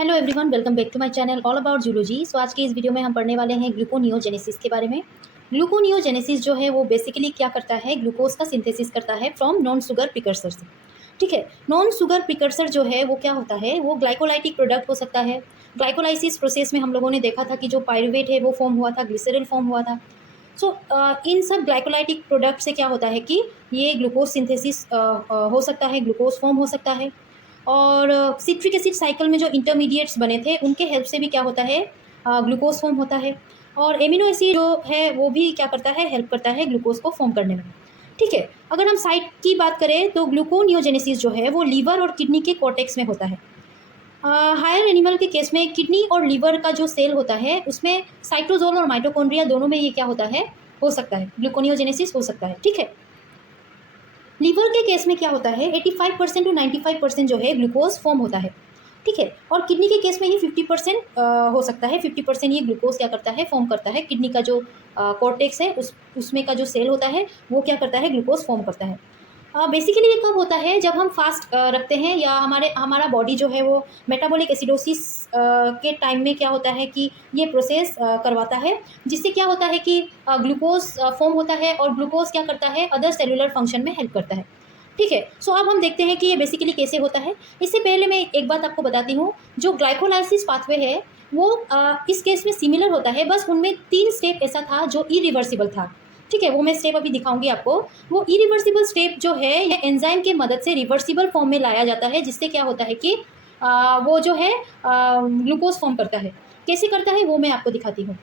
Hello everyone, welcome back to my channel all about zoology. So आज के इस video में हम पढ़ने वाले हैं ग्लूकोनियोजेनेसिस के बारे में। ग्लूकोनियोजेनेसिस जो है वो बेसिकली क्या करता है, ग्लूकोज का सिंथेसिस करता है फ्रॉम नॉन शुगर प्रिकर्सर से। ठीक है, नॉन शुगर प्रिकर्सर जो है वो क्या होता है, वो ग्लाइकोलाइटिक प्रोडक्ट हो सकता है। ग्लाइकोलाइसिस प्रोसेस में हम लोगों ने देखा था कि जो पायरुवेट है वो फॉर्म हुआ था, ग्लिसरॉल फॉर्म हुआ था। सो इन सब ग्लाइकोलाइटिक प्रोडक्ट से क्या होता है कि ये ग्लूकोज सिंथेसिस हो सकता है, ग्लूकोज फॉर्म हो सकता है। और सिट्रिक एसिड साइकिल में जो इंटरमीडिएट्स बने थे उनके हेल्प से भी क्या होता है, ग्लूकोज फॉर्म होता है। और एमिनो एसिड जो है वो भी क्या करता है, हेल्प करता है ग्लूकोज को फॉर्म करने में। ठीक है, अगर हम साइट की बात करें तो ग्लूकोनियोजेनेसिस जो है वो लीवर और किडनी के कॉर्टेक्स में होता है। हायर एनिमल के केस में किडनी और लीवर का जो सेल होता है उसमें साइटोसोल और माइटोकॉन्ड्रिया दोनों में ये क्या होता है, हो सकता है, ग्लूकोनियोजेनेसिस हो सकता है। ठीक है, लीवर के केस में क्या होता है, 85% टू 95% जो है ग्लूकोज फॉर्म होता है। ठीक है, और किडनी के केस में ये 50% हो सकता है, 50% ये ग्लूकोज क्या करता है, फॉर्म करता है। किडनी का जो कॉर्टेक्स है उसमें का जो सेल होता है वो क्या करता है, ग्लूकोज फॉर्म करता है। बेसिकली ये कब होता है, जब हम फास्ट रखते हैं या हमारा बॉडी जो है वो मेटाबॉलिक एसिडोसिस के टाइम में क्या होता है कि ये प्रोसेस करवाता है, जिससे क्या होता है कि ग्लूकोज फॉर्म होता है और ग्लूकोज क्या करता है, अदर सेलुलर फंक्शन में हेल्प करता है। ठीक है, सो अब हम देखते हैं कि ये बेसिकली कैसे होता है। इससे पहले मैं एक बात आपको बताती हूँ, जो ग्लाइकोलाइसिस पाथवे है वो इस केस में सिमिलर होता है, बस उनमें 3 स्टेप ऐसा था जो इरिवर्सिबल था। ठीक है, वो मैं स्टेप अभी दिखाऊंगी आपको। वो इरिवर्सिबल स्टेप जो है ये एंजाइम के मदद से रिवर्सिबल फॉर्म में लाया जाता है, जिससे क्या होता है कि वो जो है ग्लूकोज फॉर्म करता है। कैसे करता है वो मैं आपको दिखाती हूँ।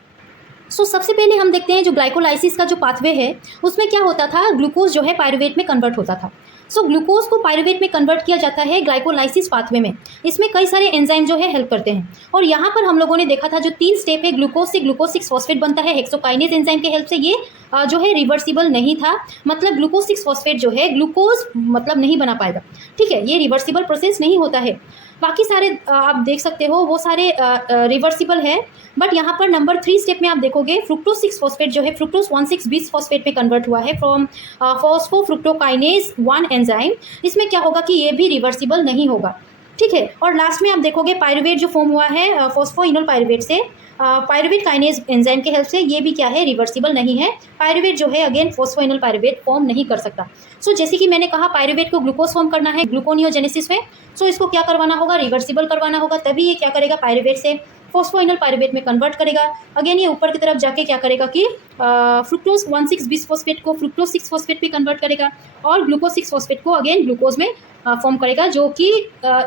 सबसे पहले हम देखते हैं जो ग्लाइकोलाइसिस का जो पाथवे है उसमें क्या होता था, ग्लूकोज जो है पायरुवेट में कन्वर्ट होता था। ग्लूकोज को पायरुवेट में कन्वर्ट किया जाता है ग्लाइकोलाइसिस पाथवे में। इसमें कई सारे एंजाइम जो है हेल्प करते हैं। और यहाँ पर हम लोगों ने देखा था जो 3 स्टेप है, ग्लूकोज से ग्लूकोज 6 फॉस्फेट बनता है हेक्सोकाइनेज एंजाइम के हेल्प से। ये जो है रिवर्सिबल नहीं था, मतलब ग्लूकोज 6 फॉस्फेट जो है ग्लूकोज मतलब नहीं बना पाएगा। ठीक है, ये रिवर्सिबल प्रोसेस नहीं होता है। बाकी सारे आप देख सकते हो वो सारे रिवर्सिबल है। बट यहाँ पर नंबर 3 स्टेप में आप देखोगे फ्रुक्टोज 6 फॉस्फेट जो है फ्रुक्टोज 1,6 बीस फॉस्फेट में कन्वर्ट हुआ है फ्रॉम फॉस्फोफ्रुक्टोकाइनेज 1 एंजाइम। इसमें क्या होगा कि ये भी रिवर्सिबल नहीं होगा। ठीक है, और लास्ट में आप देखोगे पायरुवेट जो फॉर्म हुआ है फॉस्फोइनोल पायरुवेट से, पायरुवेट काइनेज एंजाइम के हेल्प से, ये भी क्या है, रिवर्सिबल नहीं है। पायरुवेट जो है अगेन फॉस्फोइनोल पायरुवेट फॉर्म नहीं कर सकता। जैसे कि मैंने कहा पायरुवेट को ग्लूकोज फॉर्म करना है ग्लूकोनियोजेनेसिस में। इसको क्या करवाना होगा, रिवर्सिबल करवाना होगा, तभी ये क्या करेगा, पायरुवेट से फॉस्फोइनल पायरुवेट में कन्वर्ट करेगा। अगेन ये ऊपर की तरफ जाके क्या करेगा कि फ्रुक्टोज 1,6 बीस फॉस्फेट को फ्रुक्टोज 6 फॉस्फेट पे कन्वर्ट करेगा और ग्लूकोज 6 फॉस्फेट को अगेन ग्लूकोज में फॉर्म करेगा, जो कि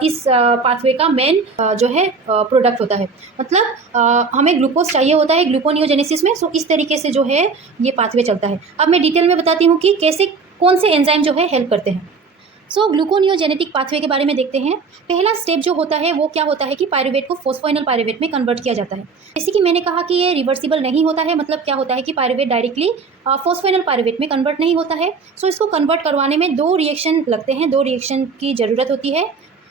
इस पाथवे का मेन जो है प्रोडक्ट होता है। मतलब हमें ग्लूकोज चाहिए होता है ग्लूकोनियोजेनेसिस में। इस तरीके से जो है ये पाथवे चलता है। अब मैं डिटेल में बताती हूँ कि कैसे कौन से एंजाइम जो है हेल्प करते हैं। ग्लूकोनियोजेनेटिक पाथवे के बारे में देखते हैं। पहला स्टेप जो होता है वो क्या होता है कि पायरुवेट को फॉस्फोइनल पायरुवेट में कन्वर्ट किया जाता है। जैसे कि मैंने कहा कि ये रिवर्सिबल नहीं होता है, मतलब क्या होता है कि पायरुवेट डायरेक्टली फॉस्फोइनल पायरुवेट में कन्वर्ट नहीं होता है। इसको कन्वर्ट करवाने में 2 रिएक्शन लगते हैं, 2 रिएक्शन की ज़रूरत होती है।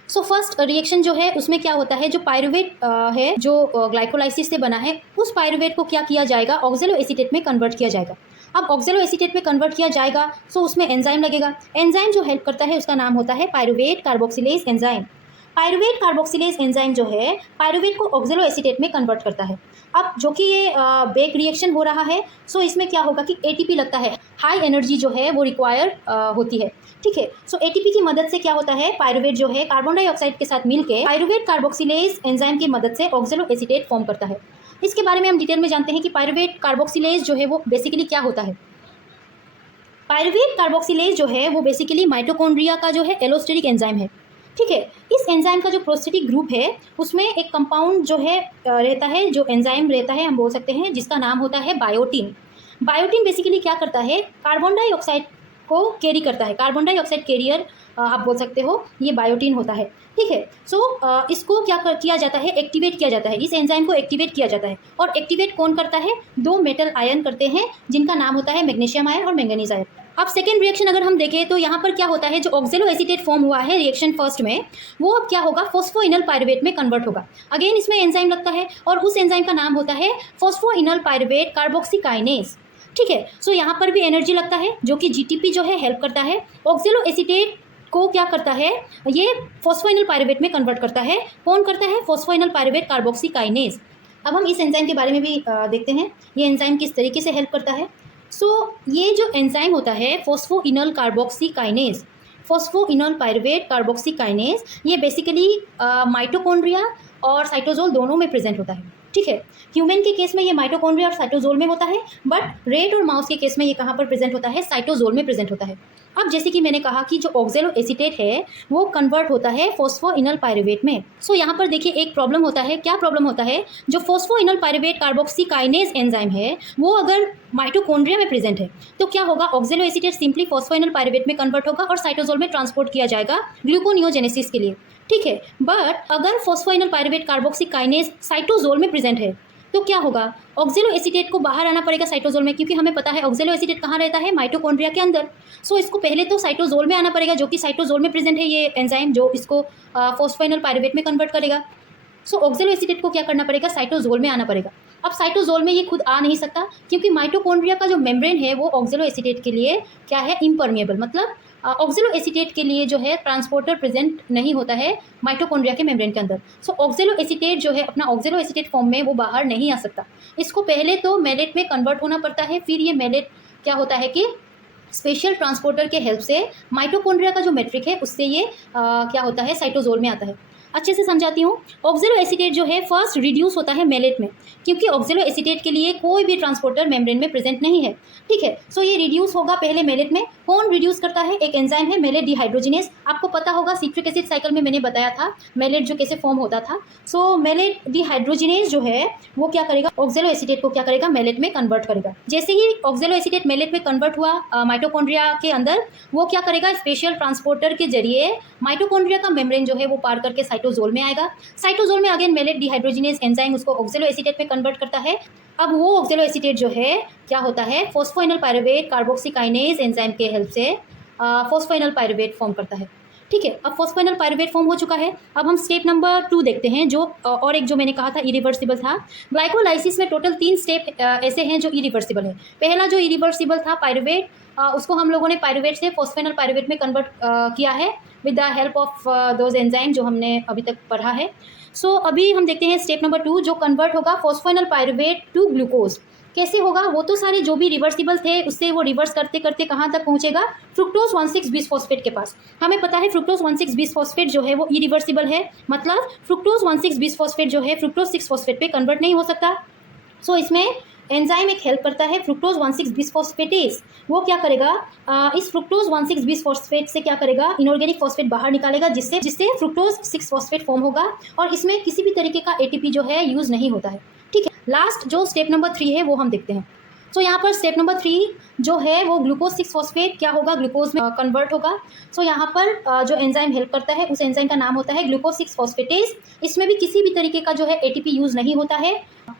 फर्स्ट रिएक्शन जो है उसमें क्या होता है, जो पायरुवेट है जो ग्लाइकोलाइसिस से बना है, उस पायरुवेट को क्या किया जाएगा, ऑक्जेलो एसीटेट में कन्वर्ट किया जाएगा। अब ऑक्जेलो एसीटेट में कन्वर्ट किया जाएगा उसमें एंजाइम लगेगा। एंजाइम जो हेल्प करता है उसका नाम होता है pyruvate carboxylase enzyme. Pyruvate carboxylase enzyme जो है पायरुवेट को ऑक्जेलो एसीटेट में कन्वर्ट करता है। अब जो कि ये बेक रिएक्शन हो रहा है, इसमें क्या होगा कि एटीपी लगता है, हाई एनर्जी जो है वो रिक्वायर होती है। ठीक है, एटीपी की मदद से क्या होता है, पायरुवेट जो है कार्बन डाइऑक्साइड के साथ मिलकर पायरुवेट कार्बोक्सिलेज एंजाइम की मदद से ऑक्जेलो एसीटेट फॉर्म करता है। इसके बारे में हम डिटेल में जानते हैं कि पायरुवेट कार्बोक्सिलेज जो है वो बेसिकली क्या होता है। पायरुवेट कार्बोक्सिलेज जो है वो बेसिकली माइटोकॉन्ड्रिया का जो है एलोस्टेरिक एंजाइम है। ठीक है, इस एंजाइम का जो प्रोस्टेटिक ग्रुप है उसमें एक कंपाउंड जो है रहता है, जो एंजाइम रहता है हम बोल सकते हैं, जिसका नाम होता है बायोटिन। बायोटिन बेसिकली क्या करता है, कार्बन डाइऑक्साइड को कैरी करता है, कार्बन डाइऑक्साइड कैरियर आप बोल सकते हो, ये बायोटिन होता है। ठीक है, इसको क्या किया जाता है, एक्टिवेट किया जाता है, इस एंजाइम को एक्टिवेट किया जाता है। और एक्टिवेट कौन करता है, 2 मेटल आयन करते हैं जिनका नाम होता है मैग्नीशियम आयन और मैंगनीज आयन। अब सेकेंड रिएक्शन अगर हम देखें तो यहाँ पर क्या होता है, जो ऑक्जेलो एसीटेट फॉर्म हुआ है रिएक्शन फर्स्ट में, वो अब क्या होगा, फॉस्फोइनल पायरुवेट में कन्वर्ट होगा। अगेन इसमें एंजाइम लगता है और उस एंजाइम का नाम होता है फॉस्फोइनल पायरुवेट कार्बोक्सीकाइनेज। ठीक है, यहाँ पर भी एनर्जी लगता है जो कि जीटीपी जो है हेल्प करता है। ऑक्जेलो एसीटेट को क्या करता है, ये फॉस्फोइनल पायरुवेट में कन्वर्ट करता है। कौन करता है? फॉस्फोइनल पायरुवेट कार्बोक्सीकाइनेज। अब हम इस एंजाइम के बारे में भी देखते हैं, ये एंजाइम किस तरीके से हेल्प करता है। ये जो एंजाइम होता है फॉस्फोइनल कार्बोक्सीकाइनेज, फॉस्फोइनल पायरुवेट कार्बोक्सीकाइनेज, ये बेसिकली माइटोकॉन्ड्रिया और साइटोसोल दोनों में प्रेजेंट होता है। ठीक है, ह्यूमन के केस में ये माइटोकॉन्ड्रिया और साइटोसोल में होता है, बट रेट और माउस के केस में ये कहाँ पर प्रेजेंट होता है? साइटोसोल में प्रेजेंट होता है। अब जैसे कि मैंने कहा कि जो ऑक्जेलो एसीटेट है वो कन्वर्ट होता है फॉस्फोइनल पायरुवेट में। यहाँ पर देखिए एक प्रॉब्लम होता है। क्या प्रॉब्लम होता है? जो फॉस्फोइनल पायरुवेट कार्बोक्सीकाइनेज एंजाइम है वो अगर माइटोकॉन्ड्रिया में प्रेजेंट है तो क्या होगा? ऑक्जेलो एसीटेट सिंपली फॉस्फोइनल पायरुवेट में कन्वर्ट होगा और साइटोसोल में ट्रांसपोर्ट किया जाएगा ग्लूकोनियोजेनेसिस के लिए। ठीक है, बट अगर फॉस्फोइनल पायरुवेट कार्बोक्सीकाइनेज साइटोसोल में प्रेजेंट है तो क्या होगा? ऑक्जेलो एसीटेट को बाहर आना पड़ेगा साइटोसोल में, क्योंकि हमें पता है ऑक्जेलो एसीटेट कहाँ रहता है? माइटोकॉन्ड्रिया के अंदर। इसको पहले तो साइटोसोल में आना पड़ेगा, जो कि साइटोसोल में प्रेजेंट है ये एंजाइम जो इसको फॉस्फोइनल पायरुवेट में कन्वर्ट करेगा। ऑक्जेलो एसीटेट को क्या करना पड़ेगा? साइटोसोल में आना पड़ेगा। अब साइटोसोल में ये खुद आ नहीं सकता, क्योंकि माइटोकॉन्ड्रिया का जो मेम्ब्रेन है वो ऑक्जेलो एसीटेट के लिए क्या है? इम्परमिएबल। मतलब ऑक्जेलो एसीटेट के लिए जो है ट्रांसपोर्टर प्रेजेंट नहीं होता है माइटोकॉन्ड्रिया के मेम्ब्रेन के अंदर। ऑक्जेलो एसीटेट जो है अपना ऑक्जेलो एसीटेट फॉर्म में वो बाहर नहीं आ सकता। इसको पहले तो मेलेट में कन्वर्ट होना पड़ता है, फिर ये मेलेट क्या होता है कि स्पेशल ट्रांसपोर्टर के हेल्प से माइटोकॉन्ड्रिया का जो मैट्रिक है उससे ये क्या होता है? साइटोसोल में आता है। अच्छे से समझाती हूँ। ऑक्जेलो एसीटेट जो है फर्स्ट रिड्यूस होता है मेलेट में, क्योंकि ऑक्जेलो एसीटेट के लिए कोई भी ट्रांसपोर्टर मेम्ब्रेन में प्रेजेंट नहीं है। ठीक है, ये रिड्यूस होगा पहले मेलेट में। कौन रिड्यूस करता है? एक एंजाइम है मेलेट डिहाइड्रोजिनेज। आपको पता होगा सिट्रिक एसिड साइकिल में मैंने बताया था मेलेट जो कैसे फॉर्म होता था। मेलेट डिहाइड्रोजिनेज जो है वो क्या करेगा? ऑक्जेलो एसीटेट को क्या करेगा? मेलेट में कन्वर्ट करेगा। जैसे ही ऑक्जेलो एसीटेट मेलेट में कन्वर्ट हुआ माइटोकॉन्ड्रिया के अंदर, वो क्या करेगा? स्पेशल ट्रांसपोर्टर के जरिए माइटोकॉन्ड्रिया का मेम्ब्रेन जो है वो पार करके साइटोसोल में आएगा। साइटोसोल में अगेन मेलेट डिहाइड्रोजिनेज एंजाइम उसको ऑक्जेलो एसीटेट में कन्वर्ट करता है। अब वो ऑक्जेलो एसीटेट जो है क्या होता है? फॉस्फोइनल पायरुवेट कार्बोक्सीकाइनेज एंजाइम के हेल्प से फॉस्फोइनल पायरुवेट फॉर्म करता है। ठीक है, अब फॉस्फोइनल पायरुवेट फॉर्म हो चुका है। अब हम स्टेप नंबर 2 देखते हैं, जो और एक जो मैंने कहा था इरिवर्सिबल था। ग्लाइकोलाइसिस में टोटल 3 स्टेप ऐसे हैं जो इरिवर्सिबल है। पहला जो इरिवर्सिबल था पायरुवेट, उसको हम लोगों ने पायरुवेट से फॉस्फोइनल पायरुवेट में कन्वर्ट किया है with the help of those enzyme जो हमने अभी तक पढ़ा है। अभी हम देखते हैं स्टेप नंबर 2 जो कन्वर्ट होगा फॉस्फोइनल पायरुवेट टू ग्लूकोज। कैसे होगा? वो तो सारे जो भी रिवर्सिबल थे उससे वो रिवर्स करते करते कहाँ तक पहुँचेगा? फ्रुक्टोज 1,6 बिसफॉस्फेट के पास। हमें पता है फ्रुक्टोज 1,6 बिसफॉस्फेट जो है वो इरिवर्सिबल है, मतलब फ्रुक्टोज 1,6 बिसफॉस्फेट जो है फ्रुक्टोज 6 फॉस्फेट पे कन्वर्ट नहीं हो सकता। इसमें एंजाइम एक हेल्प करता है फ्रुक्टोज 1,6 बिसफॉस्फेटेज। वो क्या करेगा? इस फ्रुक्टोज 1,6 बिसफॉस्फेट से क्या करेगा? इनऑर्गेनिक फॉस्फेट बाहर निकालेगा, जिससे फ्रुक्टोज 6 फॉस्फेट फॉर्म होगा और इसमें किसी भी तरीके का एटीपी जो है यूज़ नहीं होता है। ठीक है, लास्ट जो स्टेप नंबर 3 है वो हम देखते हैं। यहाँ पर स्टेप नंबर 3 जो है वो ग्लूकोज 6 फॉस्फेट क्या होगा? ग्लूकोज में कन्वर्ट होगा। यहाँ पर जो एंजाइम हेल्प करता है उस एंजाइम का नाम होता है ग्लूकोज 6 फॉस्फेटेज। इसमें भी किसी भी तरीके का जो है एटीपी यूज़ नहीं होता है,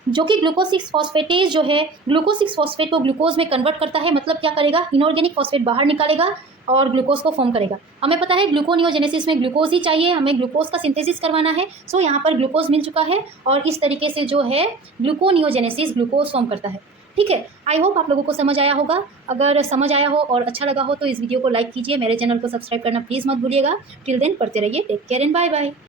जो कि ग्लूकोज 6 फॉस्फेटेज जो है ग्लूकोज 6 फॉस्फेट को ग्लूकोज में कन्वर्ट करता है। मतलब क्या करेगा? इनऑर्गेनिक फॉस्फेट बाहर निकालेगा और ग्लूकोज को फॉर्म करेगा। हमें पता है ग्लूकोनियोजेनेसिस में ग्लूकोज ही चाहिए, हमें ग्लूकोज का सिंथेसिस करवाना है। यहाँ पर ग्लूकोज मिल चुका है और इस तरीके से जो है ग्लूकोनियोजेनेसिस ग्लूकोज फॉर्म करता है। ठीक है, आई होप आप लोगों को समझ आया होगा। अगर समझ आया हो और अच्छा लगा हो तो इस वीडियो को लाइक कीजिए, मेरे चैनल को सब्सक्राइब करना प्लीज़ मत भूलिएगा। टिल देन पढ़ते रहिए। Take care and bye bye.